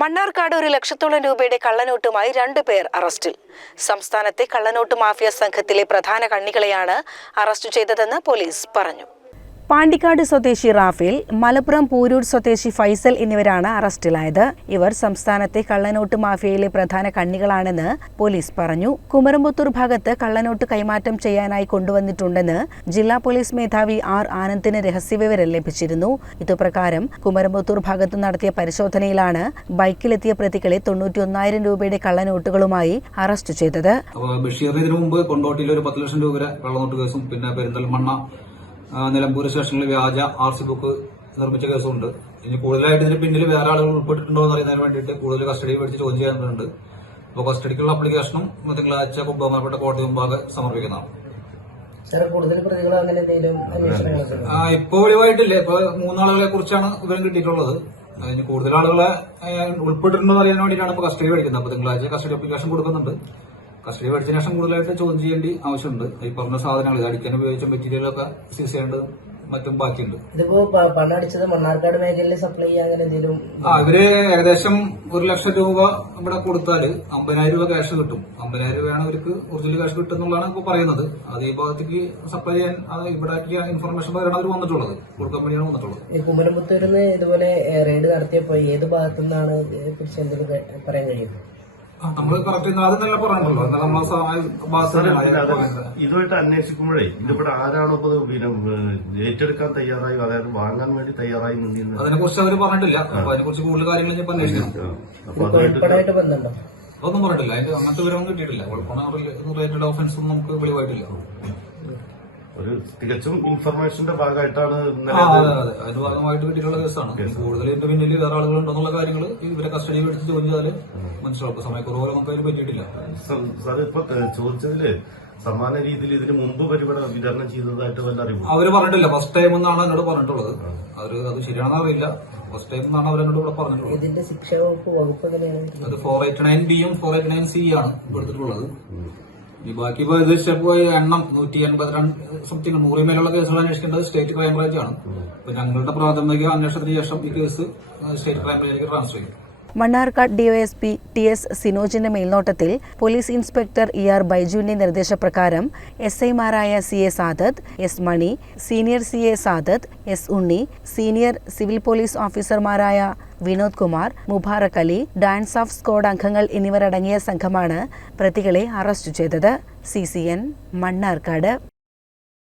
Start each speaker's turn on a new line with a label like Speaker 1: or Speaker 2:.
Speaker 1: മണ്ണാർക്കാട് ഒരു ലക്ഷത്തോളം രൂപയുടെ കള്ളനോട്ടുമായി രണ്ടുപേർ അറസ്റ്റിൽ. സംസ്ഥാനത്തെ കള്ളനോട്ട് മാഫിയ സംഘത്തിലെ പ്രധാന കണ്ണികളെയാണ് അറസ്റ്റ് ചെയ്തതെന്ന് പോലീസ് പറഞ്ഞു. പാണ്ടിക്കാട് സ്വദേശി റാഫേൽ മലപ്പുറം പൂരൂർ സ്വദേശി ഫൈസൽ എന്നിവരാണ് അറസ്റ്റിലായത്. ഇവർ സംസ്ഥാനത്തെ കള്ളനോട്ട് മാഫിയയിലെ പ്രധാന കണ്ണികളാണെന്ന് പോലീസ് പറഞ്ഞു. കുമരമ്പത്തൂർ ഭാഗത്ത് കള്ളനോട്ട് കൈമാറ്റം ചെയ്യാനായി കൊണ്ടുവന്നിട്ടുണ്ടെന്ന് ജില്ലാ പോലീസ് മേധാവി ആർ ആനന്ദിന് രഹസ്യവിവരം ലഭിച്ചിരുന്നു. ഇതുപ്രകാരം കുമരമ്പത്തൂർ ഭാഗത്ത് നടത്തിയ പരിശോധനയിലാണ് ബൈക്കിലെത്തിയ പ്രതികളെ തൊണ്ണൂറ്റിയൊന്നായിരം രൂപയുടെ കള്ളനോട്ടുകളുമായി അറസ്റ്റ് ചെയ്തത്.
Speaker 2: ബഷീറിന് മുമ്പ് കൊണ്ടോട്ടിയിൽ ഒരു പത്ത് ലക്ഷം രൂപ കള്ളനോട്ട് കേസും പിന്നെ പെരിന്തൽമണ്ണ നിലമ്പൂർ സ്റ്റേഷനിൽ വ്യാജ ആർ സി ബുക്ക് നിർമ്മിച്ച കേസുണ്ട്. ഇനി കൂടുതലായിട്ട് ഇതിന് പിന്നിൽ വേറെ ആളുകൾ ഉൾപ്പെട്ടിട്ടുണ്ടോ എന്ന് അറിയുന്നതിന് വേണ്ടിയിട്ട് കൂടുതൽ കസ്റ്റഡി മേടിച്ച് ചോദ്യം ചെയ്യാനുണ്ട് അപ്പോൾ കസ്റ്റഡിക്കുള്ള അപ്ലിക്കേഷനും തിങ്കളാഴ്ച ബഹുമാനപ്പെട്ട കോടതി മുമ്പാകെ സമർപ്പിക്കുന്നതാണ്. ഇപ്പൊ വെളിവായിട്ടില്ലേ. ഇപ്പൊ മൂന്നാളുകളെ കുറിച്ചാണ് വിവരം കിട്ടിയിട്ടുള്ളത്. അതിന് കൂടുതൽ ആളുകളെ ഉൾപ്പെട്ടിട്ടുണ്ടോ എന്ന് അറിയാൻ വേണ്ടിയിട്ടാണ് ഇപ്പൊ കസ്റ്റഡി മേടിക്കുന്നത്. അപ്പൊ തിങ്കളാഴ്ച കസ്റ്റഡി അപ്ലിക്കേഷൻ കൊടുക്കുന്നുണ്ട്. കസ്റ്റഡി മേടിച്ചതിന് ശേഷം കൂടുതലായിട്ട് ചോദ്യം ചെയ്യേണ്ടി ആവശ്യമുണ്ട്. ഈ പറഞ്ഞ സാധനങ്ങൾ അടിക്കാൻ ഉപയോഗിച്ച മെറ്റീരിയലൊക്കെ സീസ് ചെയ്യേണ്ടത് മറ്റും ബാക്കിയുണ്ട്.
Speaker 3: ഇതിപ്പോ പണം അടിച്ചത് മണ്ണാർക്കാട് മേഖലയിൽ സപ്ലൈ ചെയ്യാൻ അങ്ങനെ എന്തെങ്കിലും
Speaker 2: ആ ഇവർ ഏകദേശം ഒരു ലക്ഷം രൂപ ഇവിടെ കൊടുത്താൽ അമ്പതിനായിരം രൂപ ക്യാഷ് കിട്ടും. അമ്പതിനായിരം രൂപയാണ് അവർക്ക് ഒറിജിനൽ ക്യാഷ് കിട്ടും എന്നുള്ളതാണ് ഇപ്പൊ പറയുന്നത്. അത് ഈ ഭാഗത്തേക്ക് സപ്ലൈ ചെയ്യാൻ ഇവിടെ ഇൻഫർമേഷൻ പകരമാണ് അവർ വന്നിട്ടുള്ളത്. കൊടുക്കാൻ കമ്പനിയാണ് വന്നിട്ടുള്ളത്.
Speaker 3: ഈ കുമരമ്പത്തൂരിന്ന് ഇതുപോലെ റെയ്ഡ് നടത്തിയപ്പോ ഏത് ഭാഗത്തു നിന്നാണ് കുറിച്ച് എന്തെങ്കിലും പറയാൻ കഴിയും
Speaker 2: കറക്റ്റ് തന്നെ പറഞ്ഞല്ലോ. നമ്മൾ.
Speaker 4: ഇതുമായിട്ട് അന്വേഷിക്കുമ്പോഴേ ഇതിവിടെ ആരാണോ പിന്നെ ഏറ്റെടുക്കാൻ തയ്യാറായി അതായത് വാങ്ങാൻ വേണ്ടി തയ്യാറായി നിന്നിരുന്നത്
Speaker 2: അതിനെ കുറിച്ച് അവർ പറഞ്ഞിട്ടില്ല. അപ്പൊ അതിനെ കുറിച്ച് കൂടുതൽ കാര്യങ്ങൾ ഞാൻ അന്വേഷിക്കണം. അതൊന്നും പറഞ്ഞിട്ടില്ല. അതിന്റെ അങ്ങനത്തെ വിവരമൊന്നും കിട്ടിയിട്ടില്ല. കുഴപ്പമാണ് റിലേറ്റഡ് ഓഫൻസ് ഒന്നും നമുക്ക് വെളിവായിട്ടില്ല.
Speaker 4: ഒരു തികച്ചും ഇൻഫർമേഷന്റെ ഭാഗമായിട്ടാണ്
Speaker 2: അതിന്റെ ഭാഗമായിട്ട് കിട്ടിയിട്ടുള്ള കേസാണ്. കൂടുതൽ ഇതിന്റെ പിന്നിൽ വേറെ ആളുകൾ ഉണ്ടെന്നുള്ള കാര്യങ്ങൾ ഇവരെ കസ്റ്റഡി എടുത്ത് ചോദിച്ചാൽ മനസ്സിലാക്കും മനസ്സിലാവും. സമയക്കുറവ് നമുക്ക് അതിന് പറ്റിയിട്ടില്ല.
Speaker 4: സാർ ഇപ്പൊ ചോദിച്ചതിൽ സമാന രീതിയിൽ ഇതിന് മുമ്പ് പരിപാടി വിതരണം ചെയ്തതായിട്ട് വല്ല അറിവ്
Speaker 2: അവർ പറഞ്ഞിട്ടില്ല. ഫസ്റ്റ് ടൈം എന്നാണ് എന്നോട് പറഞ്ഞിട്ടുള്ളത്. അവർ അത് ശരിയാണെന്ന് അറിയില്ല. ഫസ്റ്റ് ടൈം എന്നാണ് അവർ എന്നോട് ഇവിടെ പറഞ്ഞിട്ടുള്ളത്.
Speaker 3: ഇതിന്റെ ശിക്ഷ വകുപ്പ് വകുപ്പ്
Speaker 2: അത് ഫോർ എയ്റ്റ് നയൻ ബിയും ഫോർ എയ്റ്റ് നയൻ സി ആണ് എടുത്തിട്ടുള്ളത്. ഈ ബാക്കി ഇപ്പൊ ഇത് സ്റ്റെപ്പ് എണ്ണം നൂറ്റി എൺപത്തിരണ്ട് സംതിങ് നൂറിൽ മേലുള്ള കേസുകൾ അന്വേഷിക്കേണ്ടത് സ്റ്റേറ്റ് ക്രൈംബ്രാഞ്ചാണ് അപ്പൊ ഞങ്ങളുടെ പ്രാഥമിക അന്വേഷണത്തിന് ശേഷം ഈ കേസ് സ്റ്റേറ്റ് ക്രൈംബ്രാഞ്ചിലേക്ക് ട്രാൻസ്ഫർ ചെയ്യും.
Speaker 1: മണ്ണാർക്കാട് ഡിവൈഎസ്പി ടി എസ് സിനോജിന്റെ മേൽനോട്ടത്തിൽ പോലീസ് ഇൻസ്പെക്ടർ ഇ ആർ ബൈജുവിന്റെ നിർദ്ദേശപ്രകാരം എസ് ഐമാരായ C A Sadath S Mani senior C A Sadath S Unni senior civil police ഓഫീസർമാരായ Vinod Kumar Mubarak Ali dance of squad അംഗങ്ങൾ എന്നിവരടങ്ങിയ സംഘമാണ് പ്രതികളെ അറസ്റ്റ് ചെയ്തത്. C C N Mannarkkad.